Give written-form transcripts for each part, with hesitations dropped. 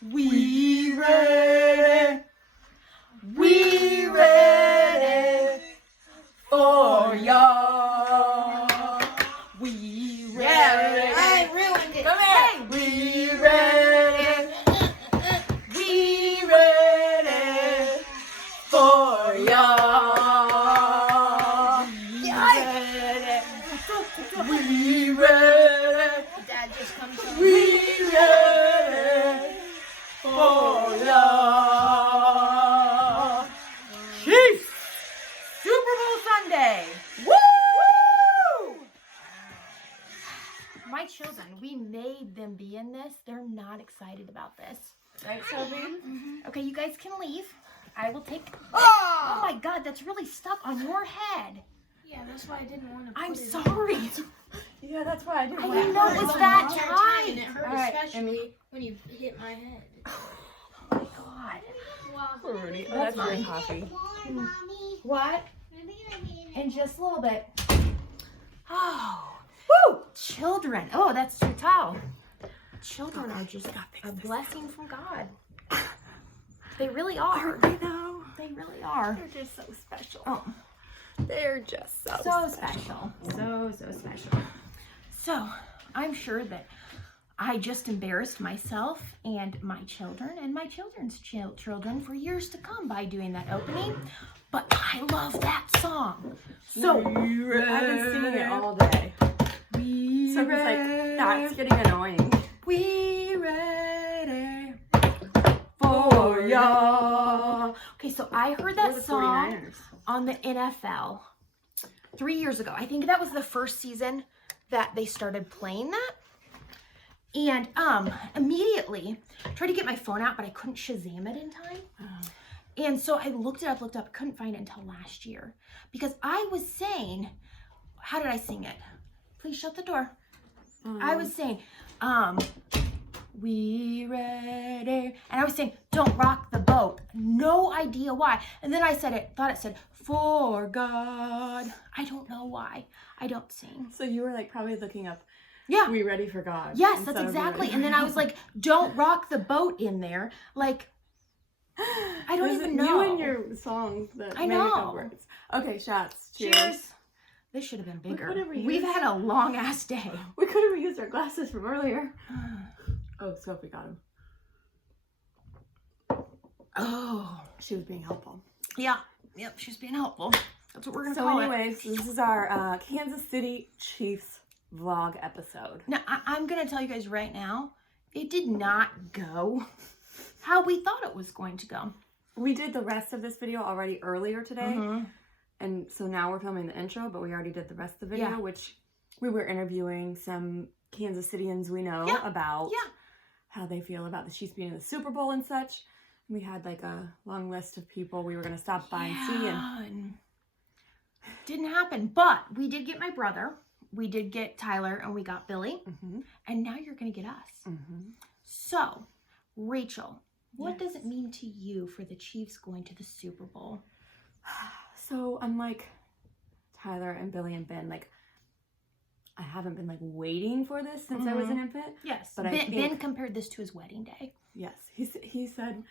We ready. We ready for y'all. We ready. I ruined it. Come here. We ready. We ready for y'all. We ready. Dad just comes home. We ready for y'all. Chiefs! Super Bowl Sunday. Woo! My children, we made them be in this. They're not excited about this. Right, Shelby? Okay, you guys can leave. I will take... Oh! Oh my God, that's really stuck on your head. Yeah, that's why I didn't want to. I'm sorry. Yeah, that's why I didn't I want didn't know it was that And it tight. hurt All right, especially when you hit my head. Oh my God. Wow. Rudy. Oh, that's your coffee. What? In just a little bit. Oh. Woo! Children. Oh, that's your towel. Children are just a blessing from God. They really are. I know. They really are. They're just so special. Oh. They're just so special. So special. So, I'm sure that I just embarrassed myself and my children and my children's children for years to come by doing that opening. But I love that song. So, I've been singing it all day. So it's like, that's getting annoying. We ready for y'all. Okay, so I heard We're that the song 49ers. on the NFL 3 years ago. I think that was the first season that they started playing that. And immediately tried to get my phone out, but I couldn't Shazam it in time. And so I looked it up, couldn't find it until last year. Because I was saying, how did I sing it? Please shut the door. I was saying, we ready. And I was saying, don't rock the boat. No idea why. And then I said it, thought it said, for God. I don't know why. I don't sing. So you were like probably looking up, Yeah. we ready for God. Yes, instead that's of we exactly. ready And then for I was like, don't rock the boat in there. Like, I don't Is even it know. You and your songs that I make up know. words. Okay, shots. Cheers. This should have been bigger. could have We've reused- had a long ass day. We could have reused our glasses from earlier. Oh, Sophie got him. Oh. She was being helpful. Yeah. Yep, she's being helpful. That's what we're going to So call anyways, this is our Kansas City Chiefs vlog episode. Now, I'm going to tell you guys right now, it did not go how we thought it was going to go. We did the rest of this video already earlier today. Mm-hmm. And so now we're filming the intro, but we already did the rest of the video, Yeah. which we were interviewing some Kansas Cityans we know Yeah. about Yeah. how they feel about the Chiefs being in the Super Bowl and such. We had like a long list of people we were going to stop by and see. And didn't happen. But we did get my brother. We did get Tyler, and we got Billy. Mm-hmm. And now you're going to get us. Mm-hmm. So, Rachel, what Yes. does it mean to you for the Chiefs going to the Super Bowl? So unlike Tyler and Billy and Ben, like I haven't been like waiting for this since I was an infant. Yes. But I Ben think- compared this to his wedding day. Yes, he said,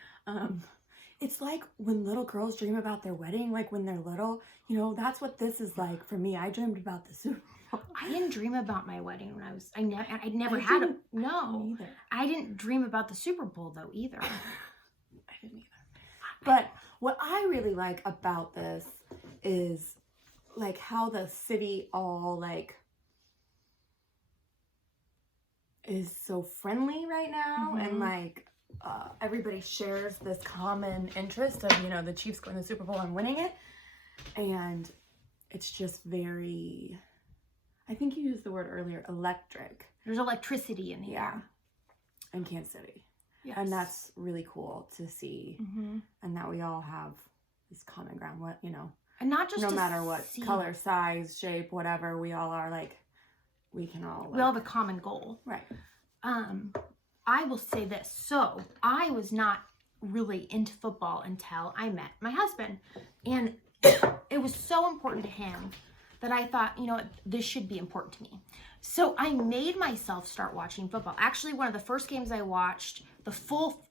it's like when little girls dream about their wedding, like when they're little, you know, that's what this is like for me. I dreamed about the Super Bowl. I didn't dream about my wedding when I never I had a, didn't no. either. I didn't dream about the Super Bowl though either. I didn't either. But what I really like about this is like how the city all like is so friendly right now, and like everybody shares this common interest of, you know, the Chiefs going to the Super Bowl and winning it. And it's just very, I think you used the word earlier, electric. There's electricity in here. In Kansas City. Yes. And that's really cool to see. Mm-hmm. And that we all have this common ground, what, you know, And not just no to matter what see, color, size, shape, whatever, we all are like, we can all, we all have a common goal. right. I will say this. So I was not really into football until I met my husband. And it was so important to him that I thought, you know what, this should be important to me. So I made myself start watching football. Actually, one of the first games I watched, the full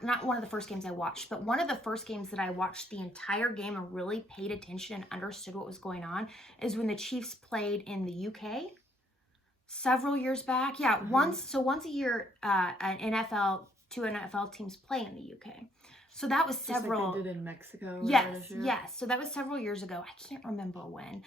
not one of the first games I watched, but one of the first games that I watched the entire game and really paid attention and understood what was going on is when the Chiefs played in the UK several years back. Yeah, once a year, two NFL teams play in the UK. So that was several. Just like they did in Mexico. Yes. So that was several years ago. I can't remember when.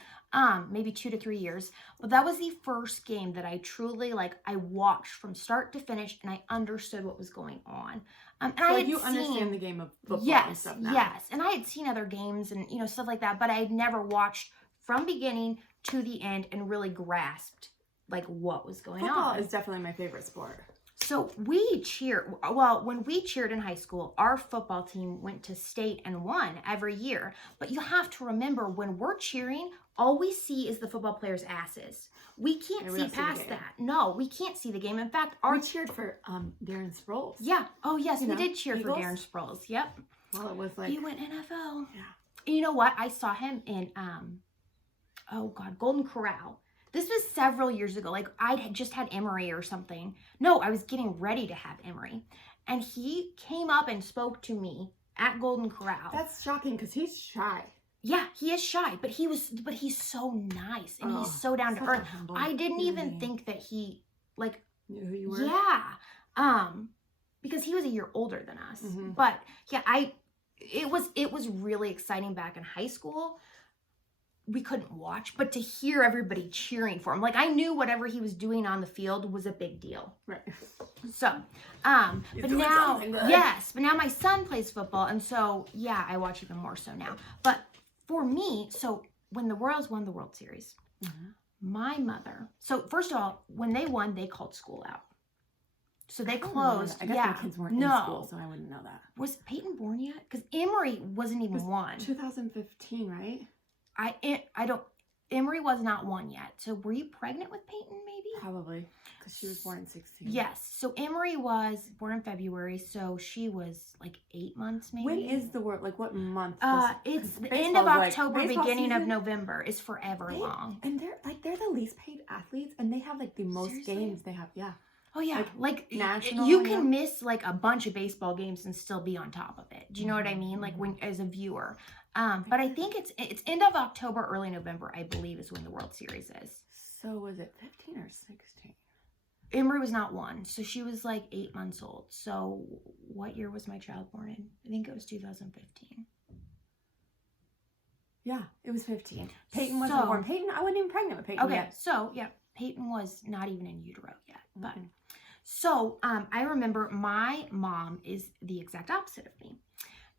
Maybe 2 to 3 years. But that was the first game that I truly I watched from start to finish, and I understood what was going on. And so I had understand the game of football and stuff now. Yes, and I had seen other games and stuff like that, but I had never watched from beginning to the end and really grasped what was going on. Football is definitely my favorite sport. So when we cheered in high school, our football team went to state and won every year. But you have to remember, when we're cheering, all we see is the football players' asses. We can't see past that. No, we can't see the game. In fact, we cheered for Darren Sproles. Yeah. Oh, yes, we did cheer for Darren Sproles. Yep. Well, it was he went NFL. Yeah. And you know what? I saw him in Golden Corral. This was several years ago. I had just had Emory or something. No, I was getting ready to have Emory. And he came up and spoke to me at Golden Corral. That's shocking because he's shy. Yeah, he is shy, but he's so nice and he's so down to earth. I didn't even think that he knew who you were. Yeah. Because he was a year older than us. Mm-hmm. But yeah, it was really exciting back in high school. We couldn't watch, but to hear everybody cheering for him, I knew whatever he was doing on the field was a big deal. Right. So, but now, yes, but now my son plays football, and so yeah, I watch even more so now. But for me, so when the Royals won the World Series, my mother. So first of all, when they won, they called school out. So they closed. I guess my kids weren't in school, so I wouldn't know that. Was Peyton born yet? Because Emory wasn't even one. 2015, right? Emory was not one yet. So were you pregnant with Peyton maybe? Probably, because she was born in 16. Yes. So Emory was born in February, so she was 8 months maybe. When is the world, what month? It's the end of October, beginning of November. Is forever long. And they're the least paid athletes, and they have the most games they have. Yeah. Oh yeah, national. You can miss a bunch of baseball games and still be on top of it. Do you know what I mean? When as a viewer. But I think it's end of October, early November, I believe, is when the World Series is. So was it 15 or 16? Emory was not one, so she was 8 months old. So what year was my child born in? I think it was 2015. Yeah, it was 15. Peyton wasn't born. Peyton, I wasn't even pregnant with Peyton yet. So yeah, Peyton was not even in utero yet. But so I remember my mom is the exact opposite of me.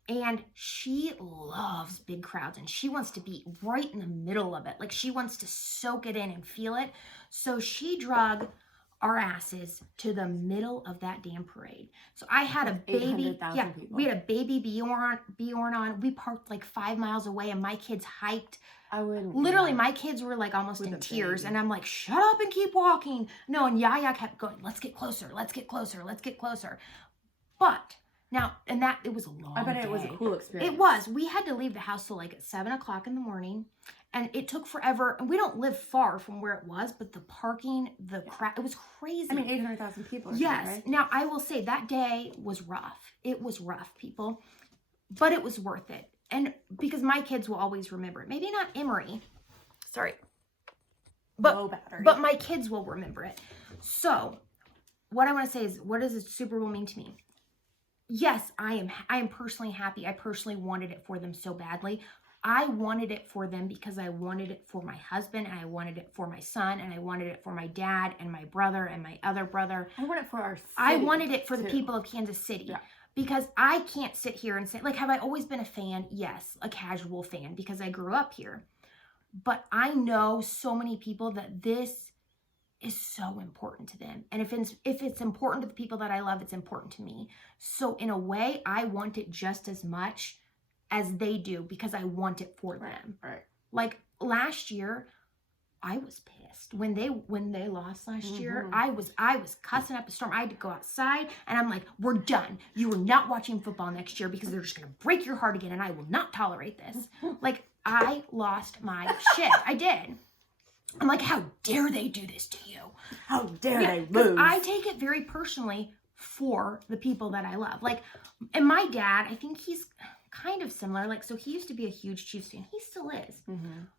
And she loves big crowds and she wants to be right in the middle of it. She wants to soak it in and feel it. So she drug our asses to the middle of that damn parade. So I had a baby. Yeah, people. We had a baby Bjorn on. We parked 5 miles away and my kids hiked. I wouldn't. Literally, my kids were almost in tears. And I'm shut up and keep walking. No, and Yaya kept going, let's get closer, let's get closer, let's get closer. But now, and that, it was a long day. I bet it was a cool experience. It was. We had to leave the house till at 7 o'clock in the morning. And it took forever. And we don't live far from where it was, but the parking, the crowd, it was crazy. 800,000 people. Yes. Right? Now, I will say that day was rough. It was rough, people. But it was worth it. And because my kids will always remember it. Maybe not Emory. Sorry. But my kids will remember it. So, what I want to say is, what does the Super Bowl mean to me? Yes, I am personally happy. I personally wanted it for them so badly. I wanted it for them because I wanted it for my husband, and I wanted it for my son, and I wanted it for my dad and my brother and my other brother. I want it for our city. I wanted it for the people of Kansas City. Yeah. Because I can't sit here and say, have I always been a fan? Yes, a casual fan because I grew up here. But I know so many people that this is so important to them. And if it's important to the people that I love, it's important to me. So in a way, I want it just as much as they do because I want it for them. Right. Last year, I was pissed when they lost last year. I was cussing up a storm. I had to go outside and I'm we're done. You are not watching football next year because they're just gonna break your heart again, and I will not tolerate this. I lost my shit. I did. I'm how dare they do this to you? How dare they lose? I take it very personally for the people that I love. Like, and my dad, I think he's kind of similar. Like, so he used to be a huge Chiefs fan. He still is.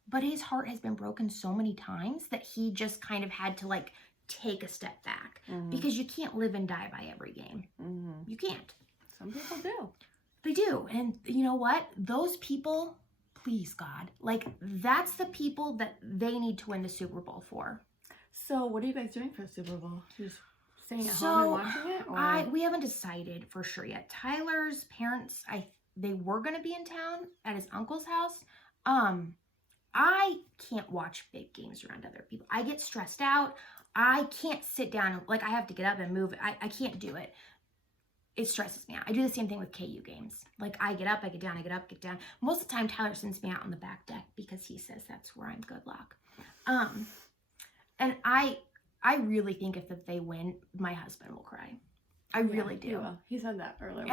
But his heart has been broken so many times that he just kind of had to like take a step back because you can't live and die by every game. You can't. Some people do. They do. And you know what? Those people, please God, like that's the people that they need to win the Super Bowl for. So what are you guys doing for the Super Bowl? Just staying at home and watching it? Or? We haven't decided for sure yet. Tyler's parents, they were going to be in town at his uncle's house. I can't watch big games around other people. I get stressed out. I can't sit down. Like, I have to get up and move. I can't do it. It stresses me out. I do the same thing with KU games. Like, I get up, I get down, I get up, get down. Most of the time, Tyler sends me out on the back deck because he says that's where I'm good luck. And I really think if they win, my husband will cry. I really do. He will. He said that earlier.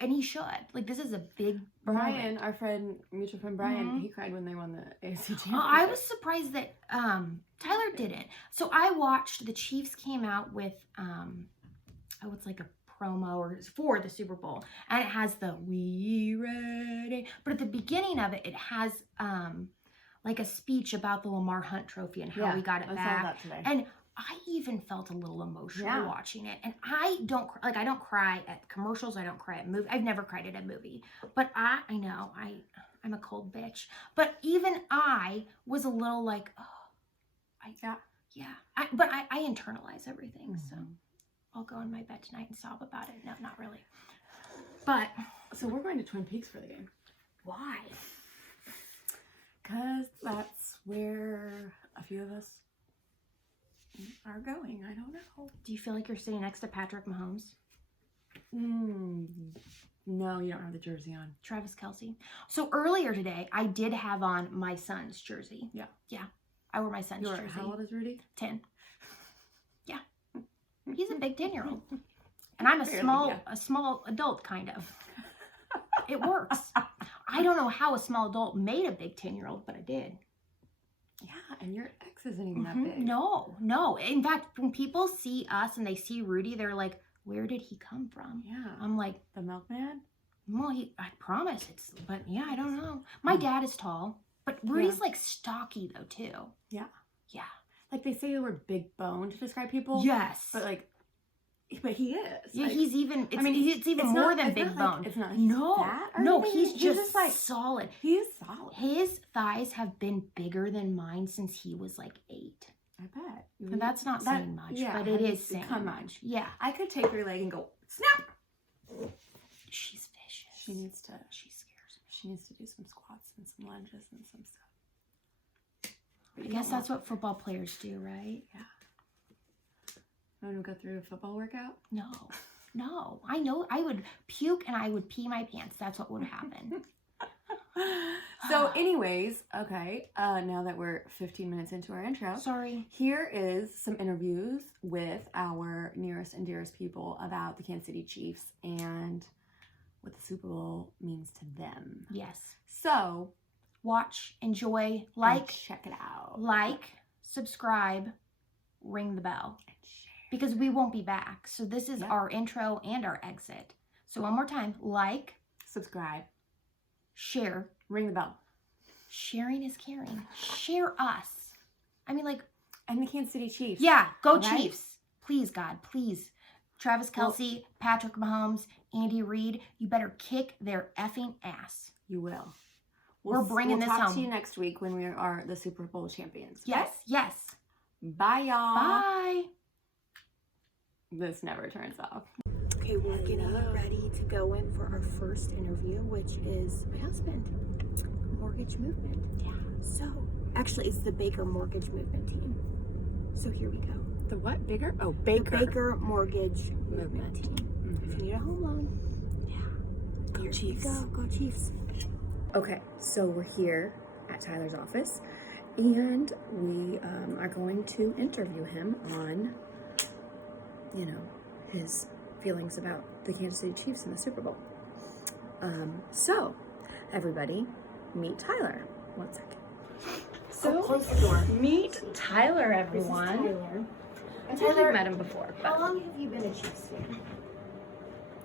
And he should. Like, this is a big Brian, moment. our friend, mutual friend Brian, he cried when they won the AFC championship. I was surprised that Tyler didn't. So I watched, the Chiefs came out with, it's like a promo or for the Super Bowl. And it has the "We Ready." But at the beginning of it, it has like a speech about the Lamar Hunt Trophy and how we got it back. I saw that today. And I even felt a little emotional watching it. And I don't cry at commercials. I don't cry at movies. I've never cried at a movie. But I know, I'm a cold bitch. But even I was a little like, but I internalize everything. So I'll go in my bed tonight and sob about it. No, not really. But. So we're going to Twin Peaks for the game. Why? Because that's where a few of us are going. I don't know. Do you feel like you're sitting next to Patrick Mahomes? No, you don't have the jersey on. Travis Kelce. So earlier today, I did have on my son's jersey. Yeah. Yeah. I wore my son's jersey. How old is Rudy? 10. Yeah. He's a big 10-year-old. And I'm a small adult, kind of. It works. I don't know how a small adult made a big 10-year-old, but I did. Yeah, and your ex isn't even that big. No. In fact, when people see us and they see Rudy, they're like, where did he come from? Yeah. I'm like, the milkman? Well, I promise but yeah, I don't know. My dad is tall, but Rudy's like stocky though too. Yeah. Yeah. Like they say the word big bone to describe people. Yes. But he is. Yeah, he's even, it's even more than big bone. It's not fat. No, he's just like solid. He is solid. His thighs have been bigger than mine since he was like 8. I bet. And that's not saying much, but it is saying much. Yeah. I could take your leg and go, snap! She's vicious. She scares me. She needs to do some squats and some lunges and some stuff. I guess that's what football players do, right? Yeah. You want to go through a football workout? No. I know I would puke and I would pee my pants. That's what would happen. So anyways, okay, now that we're 15 minutes into our intro. Sorry. Here is some interviews with our nearest and dearest people about the Kansas City Chiefs and what the Super Bowl means to them. Yes. So, watch, enjoy, like, check it out. Like, subscribe, ring the bell. And share. Because we won't be back. So this is our intro and our exit. So one more time, like, subscribe, share, ring the bell. Sharing is caring. Share us. I mean, like. And the Kansas City Chiefs. Yeah, go Chiefs. Please, God, please. Travis Kelce, Patrick Mahomes, Andy Reid, you better kick their effing ass. You will. We're bringing this home. We'll talk to you next week when we are the Super Bowl champions. Yes, yes. Bye, y'all. Bye. This never turns off. Okay, we're getting ready to go in for our first interview, which is my husband, Mortgage Movement. Yeah. So, actually, it's the Baker Mortgage Movement team. So here we go. The what? Bigger? Oh, Baker. The Baker Mortgage Movement team. If you need a home loan, go Chiefs. Go Chiefs. Okay, so we're here at Tyler's office, and we are going to interview him on, his feelings about the Kansas City Chiefs in the Super Bowl. So, everybody, meet Tyler. 1 second. So, close the door. Meet Tyler, everyone. I think Tyler, you've met him before. How But long have you been a Chiefs fan?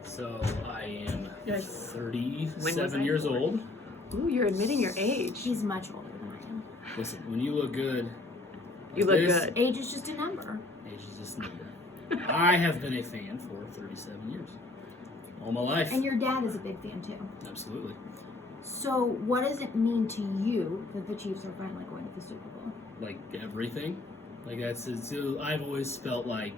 So I am Yes. 37 years old. ooh, you're admitting your age. He's much older than I am. Listen, when you look good, You look this good. Age is just a number. age is just a number. I have been a fan for 37 years. All my life. And your dad is a big fan too. Absolutely. So what does it mean to you that the Chiefs are finally going to the Super Bowl? Like everything. Like I've always felt like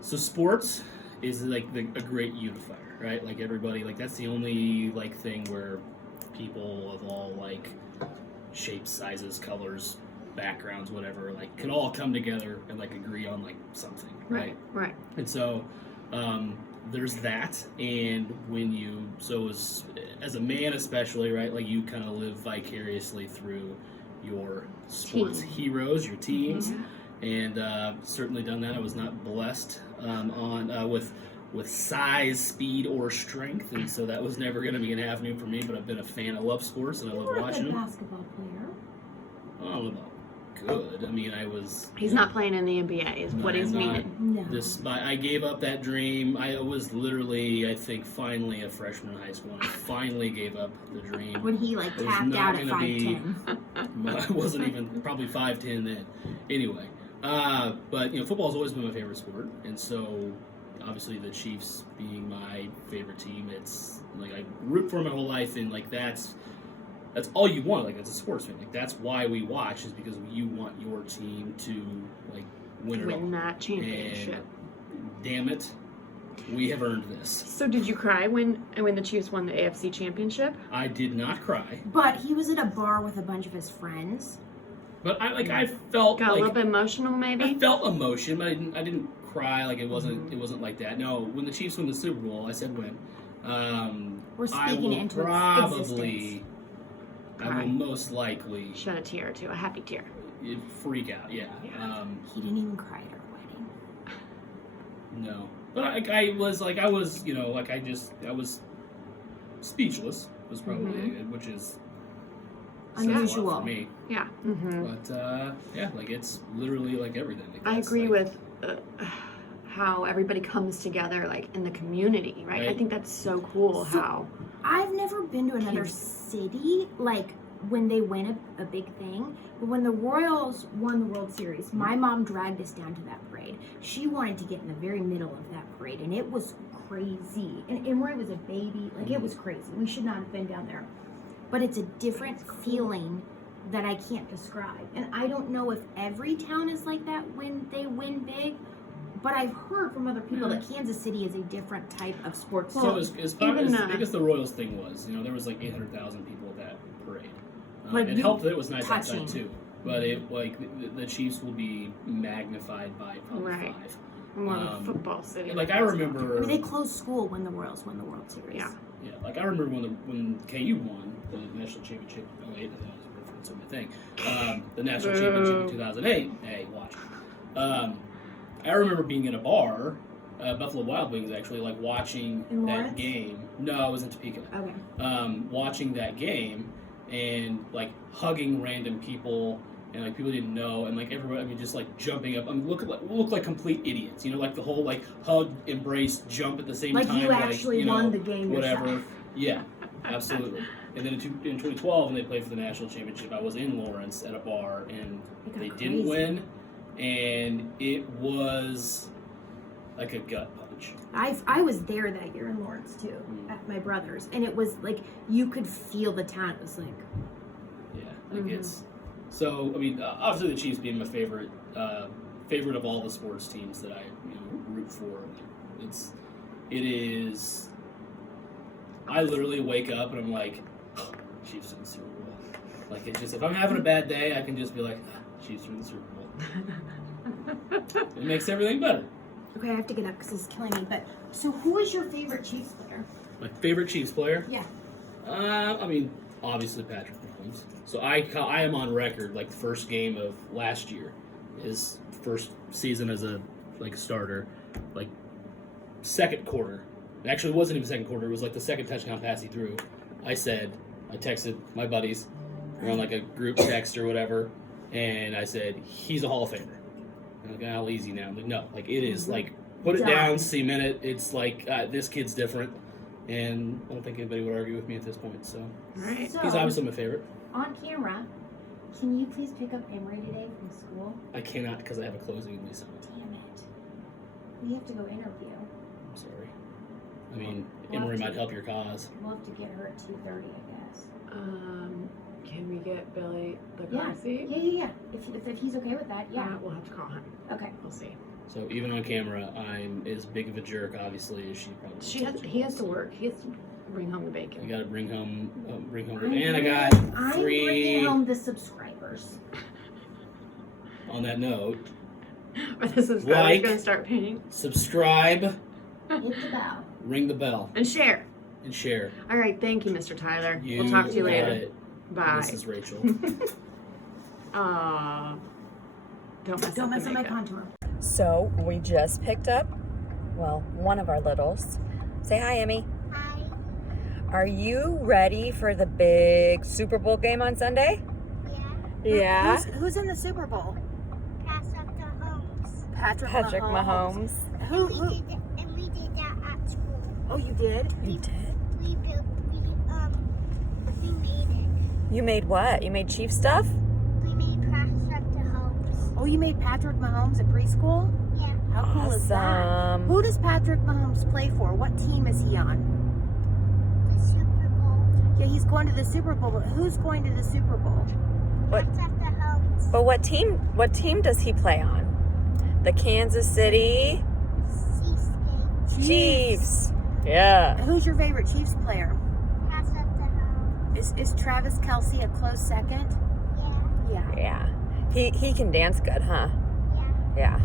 so sports is like a great unifier, right? Like everybody, like that's the only like thing where people of all like shapes, sizes, colors, backgrounds, whatever, like can all come together and like agree on like something, right? Right. And so there's that, and when you as a man especially, right, like you kind of live vicariously through your sports Team. heroes, your teams, and certainly done that. I was not blessed with size, speed, or strength, and so that was never going to be an avenue for me. But I've been a fan. I love sports, and I You love were a watching good them. basketball player. I don't know about good. I mean, I was. He's not playing in the NBA, is No, what he's I'm not. meaning. No. I gave up that dream. I was literally, I think, finally a freshman in high school, and I finally gave up the dream. When he like It was tapped not out at gonna be- 5'10". I wasn't even probably 5'10" then. Anyway, but football's always been my favorite sport, and so obviously the Chiefs being my favorite team, it's like I root for my whole life, and like that's all you want. Like as a sports fan, like that's why we watch, is because you want your team to like win it all. Win that championship. And damn it, we have earned this. So did you cry when the Chiefs won the AFC championship? I did not cry, But he was at a bar with a bunch of his friends. but I felt Got a like little bit emotional, I maybe? felt emotion, but I didn't cry. Like it wasn't like that. No, when the Chiefs won the Super Bowl, I said when. We're I speaking will into its probably, I Cry. will most likely Shed a tear or two, a happy tear. freak out. Yeah. He didn't even cry at our wedding. No, but I was speechless. Was probably which is says a lot Unusual. for me. Yeah. Mm-hmm. But yeah, like it's literally like everything. Like, I that's, agree like, with how everybody comes together, like in the community, right? I Right. think that's so cool So- how. I've never been to another Teams. city like when they win a big thing. But when the Royals won the World Series, my mom dragged us down to that parade. She wanted to get in the very middle of that parade, and it was crazy. And Emery was a baby. Like, it was crazy. We should not have been down there. But it's a different feeling that I can't describe. And I don't know if every town is like that when they win big, but I've heard from other people that Kansas City is a different type of sports. So as even, big as the Royals thing was, there was like 800,000 people at that parade. But It you helped that it was nice touching. outside too. But it like the Chiefs will be magnified by probably Right. 5. More of a Um, football city. Like I remember, I mean, they closed school when the Royals won the World Series. Yeah. yeah, like I remember when KU won the national championship. Oh wait, that was a reference to my thing. The national championship in 2008. Hey, watch. I remember being in a bar, Buffalo Wild Wings actually, like watching In that Lawrence? game. No, I was in Topeka. Okay. Watching that game and like hugging random people and like people didn't know and like everybody, I mean, just like jumping up. I mean, look like complete idiots. Like the whole like hug, embrace, jump at the same Like time. you actually won the game whatever. yourself. Yeah, absolutely. And then in 2012, when they played for the national championship, I was in Lawrence at a bar and It got they crazy. didn't win, and it was like a gut punch. I was there that year in Lawrence too, at my brother's, and it was like you could feel the town. It was like Yeah, like it's so. I mean, obviously the Chiefs being my favorite of all the sports teams that I root for. It is. I literally wake up and I'm like, Chiefs in the Super Bowl. Like it's just if I'm having a bad day, I can just be like, Chiefs in the Super Bowl. It makes everything better. okay, I have to get up because this is killing me. But so, who is your favorite Chiefs player? My favorite Chiefs player. Yeah. I mean, obviously Patrick Mahomes. So I am on record, like the first game of last year, his first season as a starter, like second quarter. It actually wasn't even second quarter. It was like the second touchdown pass he threw. I texted my buddies. We're on like a group text or whatever, and I said he's a Hall of Famer. Like, all easy now. But no, like it is like put it down, cement it. It's like this kid's different, and I don't think anybody would argue with me at this point. So Right. So, he's obviously my favorite. on camera, can you please pick up Emery today from school? I cannot because I have a closing in Lisa. Damn it. We have to go interview. I'm sorry. I mean, Well, Emery to- might help your cause. We'll have to get her at 2:30, I guess. Can we get Billy the car Yeah. seat? Yeah. If he's okay with that, yeah. We'll have to call him. Okay. We'll see. So even on camera, I'm as big of a jerk, obviously, as she probably. He has to work. He has to bring home the I bring. got to bring home, I'm and I got I'm three. bringing home the subscribers. On that note, But this is Like. going to start paying. subscribe, Hit the bell. ring the bell, And share. and share. All right. Thank you, Mr. Tyler. We'll talk to you got later. it. Bye. This is Rachel. Don't mess Don't up mess the up my makeup. contour. So we just picked up, well, one of our littles. Say hi, Emmy. Hi. Are you ready for the big Super Bowl game on Sunday? Yeah. Yeah. Who's in the Super Bowl? Pass up the homes. Patrick Mahomes. Who? And we did that at school. Oh, you did? You did? We built. We made it. You made what? You made Chief stuff? We made pass up the homes. Oh, you made Patrick Mahomes at preschool? Yeah. How cool is that? Awesome. Who does Patrick Mahomes play for? What team is he on? The Super Bowl. Yeah, he's going to the Super Bowl, but who's going to the Super Bowl? What? Pass up the homes. But what team does he play on? The Kansas City C-State. Chiefs. Yeah. Who's your favorite Chiefs player? Pass up the homes. Is Travis Kelce a close second? Yeah. Yeah. Yeah. He can dance good, huh? Yeah. Yeah.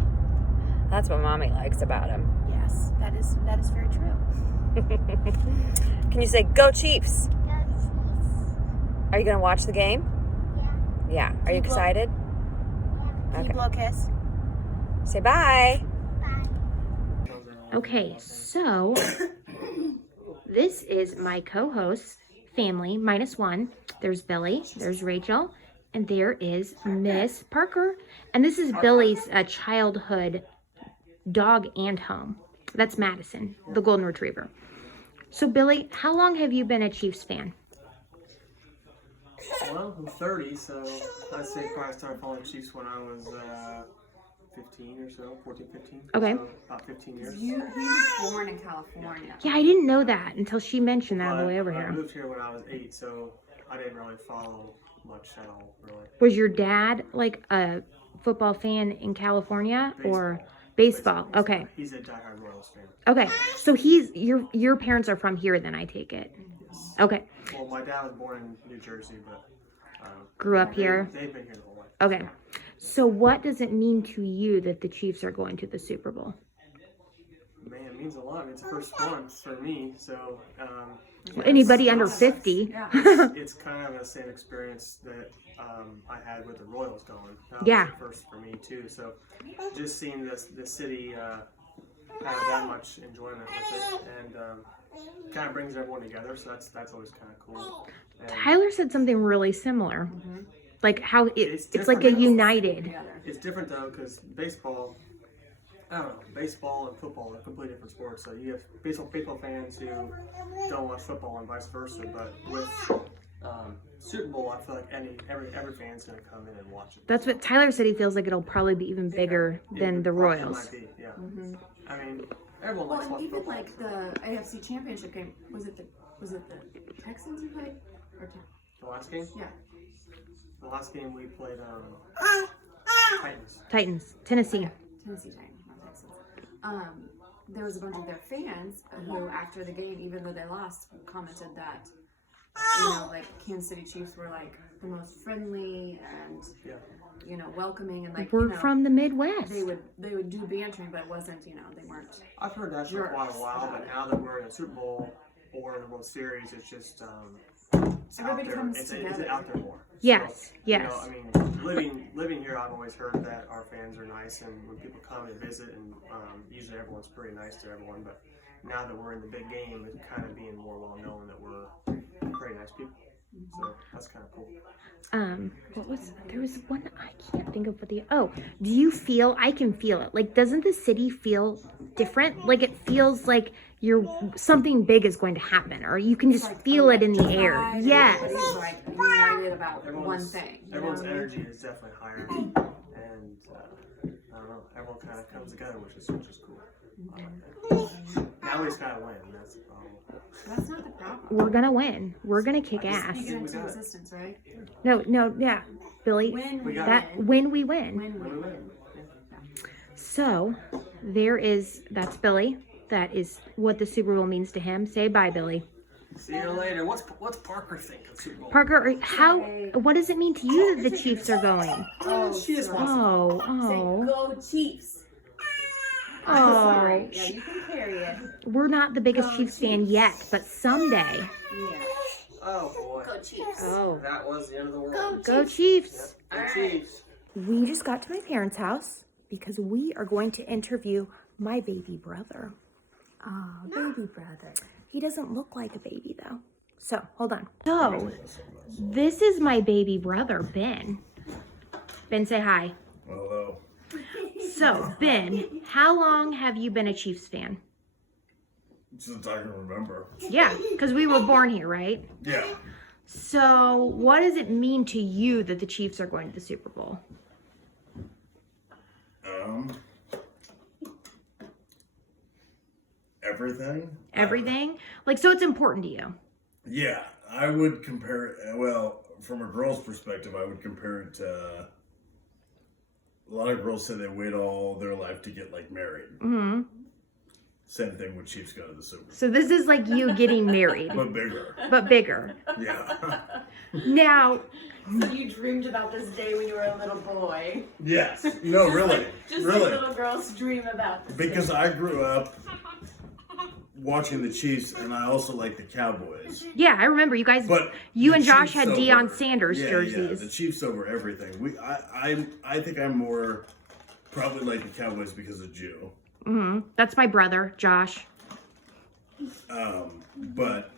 That's what Mommy likes about him. Yes, that is very true. Can you say go Chiefs? Go Chiefs. Are you going to watch the game? Yeah. Yeah. Are you Keep lo- excited? Can Okay. you blow a kiss? Say bye. Bye. Okay, so this is my co-host family -1. There's Billy, there's Rachel, and there is Miss Parker. And this is Billy's childhood dog and home. That's Madison, the golden retriever. So Billy, how long have you been a Chiefs fan? Well, I'm 30, so I'd say probably started following Chiefs when I was 15 or so, 14, 15. Okay. So about 15 years. He was born in California. Yeah, I didn't know that until she mentioned that on the But way over I here. moved here when I was 8, so I didn't really follow much at all, really. Was your dad like a football fan in California or baseball? Okay. He's a diehard Royals fan. Okay. So he's your parents are from here then, I take it. Yes. Okay. Well, my dad was born in New Jersey, but Grew up here. They've been here the whole life. Okay. So what does it mean to you that the Chiefs are going to the Super Bowl? Man, it means a lot. It's the first one for me, so Anybody under 50? it's kind of the same experience that I had with the Royals going. That was Yeah. the first for me too. So just seeing the city have that much enjoyment with it, and kind of brings everyone together. So that's always kind of cool. And Tyler said something really similar. Like how it's like a different. united. it's different though because baseball. I don't know. Baseball and football are completely different sports. So you have baseball fans who don't watch football and vice versa. But with Super Bowl, I feel like every fan's gonna come in and watch it. That's what Tyler said. He feels like it'll probably be even bigger than the Royals. Might be, yeah. I mean, everyone Well, likes and watching even football. like the AFC Championship game, was it the Texans you played? Or The last game. yeah. The last game we played Titans. Titans, Tennessee. Tennessee Titans, not Texans. There was a bunch of their fans who, after the game, even though they lost, commented that, like Kansas City Chiefs were like the most friendly and, welcoming and like, We're from the Midwest. they would do bantering, but it wasn't, they weren't. I've heard that for quite a while, but now that we're in a Super Bowl or the World Series, it's just Everybody comes it's together. out there more. Yes, So, yes. I mean, living here, I've always heard that our fans are nice, and when people come and visit, and usually everyone's pretty nice to everyone. But now that we're in the big game, it's kind of being more well known that we're pretty nice people. So that's kind of cool. There was one, I can't think of what do you feel, I can feel it. Like, doesn't the city feel different? Like, it feels like something big is going to happen, or you can just feel it in the air. Yes. Everybody's like united about one thing. Everyone's energy is definitely higher, and I don't know. Everyone kind of comes together, which is cool. I like that. Now we just gotta win. That's the problem. That's not the problem. We're gonna win. We're gonna kick ass. Speak it into existence, right? No, yeah, Billy. When we When we win. When we win. So, that's Billy. That is what the Super Bowl means to him. Say bye, Billy. See you later. What's Parker think of Super Bowl? Parker, what does it mean to you that the Chiefs are going? She just wants Say, go Chiefs. Oh. Sorry. Yeah, you can carry it. We're not the biggest Chiefs fan yet, but someday. Yeah. Oh boy. Go Chiefs. Oh. That was the end of the world. Go Chiefs. Go Chiefs. We just got to my parents' house because we are going to interview my baby brother. Oh, baby brother. He doesn't look like a baby though. So, hold on. So, this is my baby brother, Ben. Ben, say hi. Hello. So, Ben, how long have you been a Chiefs fan? Since I can remember. Yeah, because we were born here, right? Yeah. So, what does it mean to you that the Chiefs are going to the Super Bowl? Everything. Everything? Like, so it's important to you? Yeah, I would compare it, well, from a girl's perspective, I would compare it to, a lot of girls say they wait all their life to get, like, married. Mm-hmm. Same thing when Chiefs go to the Super Bowl. So this is like you getting married. But bigger. But bigger. Yeah. Now, So you dreamed about this day when you were a little boy. Yes. No, really. Just really. like little girls dream about this. Because I grew up watching the Chiefs, and I also like the Cowboys. yeah, I remember you guys, But you the and Josh Chiefs had over- Deion Sanders yeah, jerseys. Yeah, the Chiefs over everything. I think I'm more probably like the Cowboys because of Jew. Mm-hmm. That's my brother, Josh. But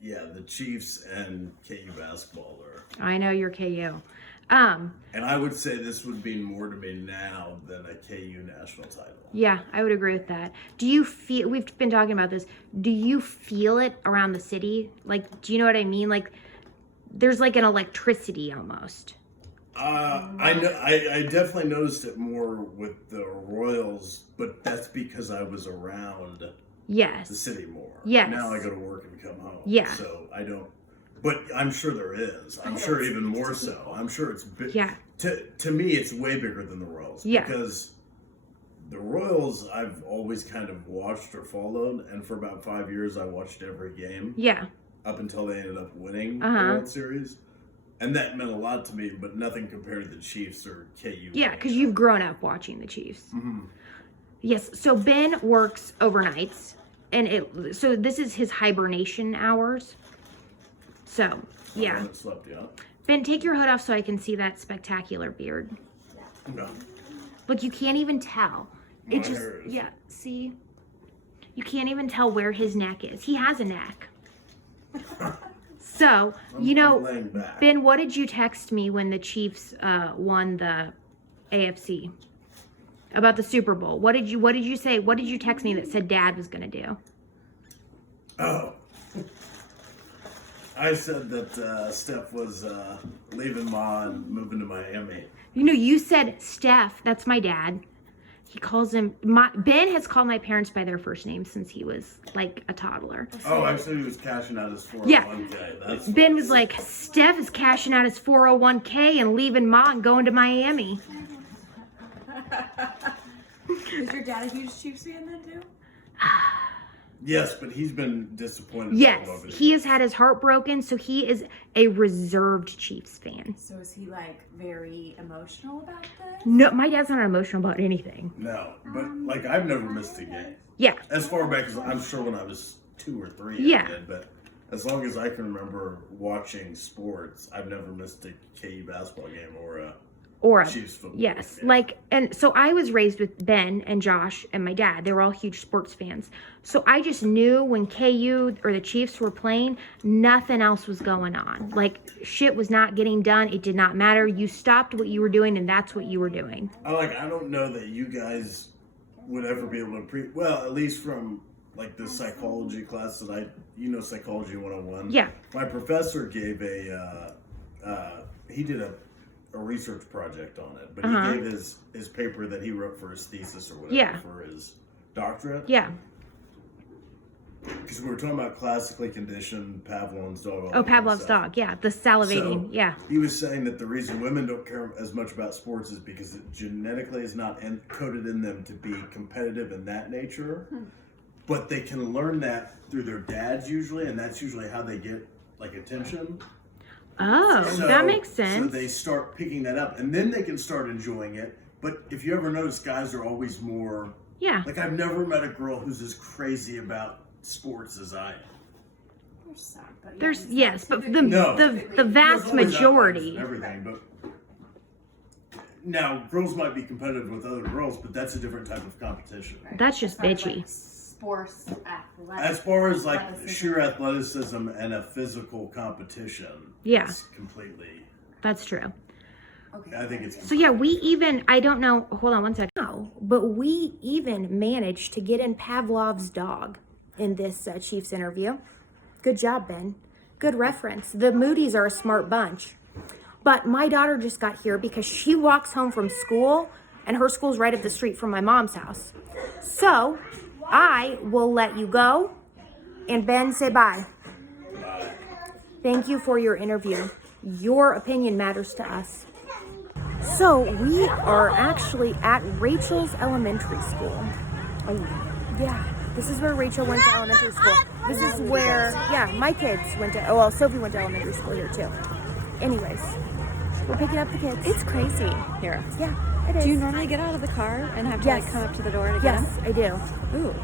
yeah, the Chiefs and KU basketball are. I know you're KU. And I would say this would mean more to me now than a KU national title. Yeah, I would agree with that. Do you feel, we've been talking about this, do you feel it around the city? Like, do you know what I mean? Like, there's like an electricity almost. I know. I definitely noticed it more with the Royals, but that's because I was around Yes. the city more. Yes. Now I go to work and come home. Yeah. So I don't. But I'm sure there is. I'm sure even more so. I'm sure it's big. Yeah. To me, it's way bigger than the Royals. Yeah. Because the Royals, I've always kind of watched or followed, and for about 5 years, I watched every game. Yeah. Up until they ended up winning the Uh-huh. World Series. And that meant a lot to me, but nothing compared to the Chiefs or KU. Yeah, because you've grown up watching the Chiefs. Mm-hmm. Yes. So Ben works overnights, and so this is his hibernation hours. So yeah, I haven't slept yet. Ben, take your hood off so I can see that spectacular beard. No. Look, you can't even tell. It My just hair is- yeah. See, you can't even tell where his neck is. He has a neck. So I'm laying back. Ben, what did you text me when the Chiefs won the AFC? About the Super Bowl. What did you say? What did you text me that said Dad was gonna do? Oh. I said that Steph was leaving Ma and moving to Miami. You know, you said Steph, that's my dad. He calls him, Ben has called my parents by their first name since he was like a toddler. Oh, I said he was cashing out his 401k. Yeah. That's Ben was like, Steph is cashing out his 401k and leaving Ma and going to Miami. Is your dad a huge Chiefs fan then too? Yes, but he's been disappointed. Yes, all over the he years. has had his heart broken, so he is a reserved Chiefs fan. So is he like very emotional about this? No, my dad's not emotional about anything. No, but like I've never missed a game. Yeah, As far back as I'm sure when I was 2 or 3, Yeah. I did, but as long as I can remember watching sports, I've never missed a KU basketball game or a Or Chiefs football. yes, Yeah. like, and so I was raised with Ben and Josh and my dad. They were all huge sports fans. So I just knew when KU or the Chiefs were playing, nothing else was going on. Like, shit was not getting done. It did not matter. You stopped what you were doing, and that's what you were doing. I don't know that you guys would ever be able to well, at least from like the psychology class that Psychology 101. Yeah. My professor gave he did a research project on it, but he gave his paper that he wrote for his thesis or whatever for his doctorate. Yeah. Because we were talking about classically conditioned Pavlov's dog. Oh, Pavlov's dog. Yeah. The salivating. So, yeah. He was saying that the reason women don't care as much about sports is because it genetically is not encoded in them to be competitive in that nature. But they can learn that through their dads usually, and that's usually how they get like attention. Oh, that makes sense. So they start picking that up, and then they can start enjoying it. But if you ever notice, guys are always more. Yeah. Like, I've never met a girl who's as crazy about sports as I am. There's but the vast majority. And everything, but now girls might be competitive with other girls, but that's a different type of competition. That's just bitchy. Sports athletics. As far as like sheer athleticism and a physical competition, Yeah. it's completely. That's true. Okay. I think it's. So yeah, we even, I don't know, hold on one second. No, but we even managed to get in Pavlov's dog in this Chiefs interview. Good job, Ben. Good reference. The Moody's are a smart bunch. But my daughter just got here because she walks home from school, and her school's right up the street from my mom's house. So I will let you go, and Ben, say bye. Bye. Thank you for your interview. Your opinion matters to us. So we are actually at Rachel's elementary school. Oh, yeah. This is where Rachel went to elementary school. This is where, my kids went to, Sophie went to elementary school here too. Anyways, we're picking up the kids. It's crazy here. Yeah, it is. Do you normally get out of the car and have to Yes. come up to the door to get them? Yes, I do. Ooh.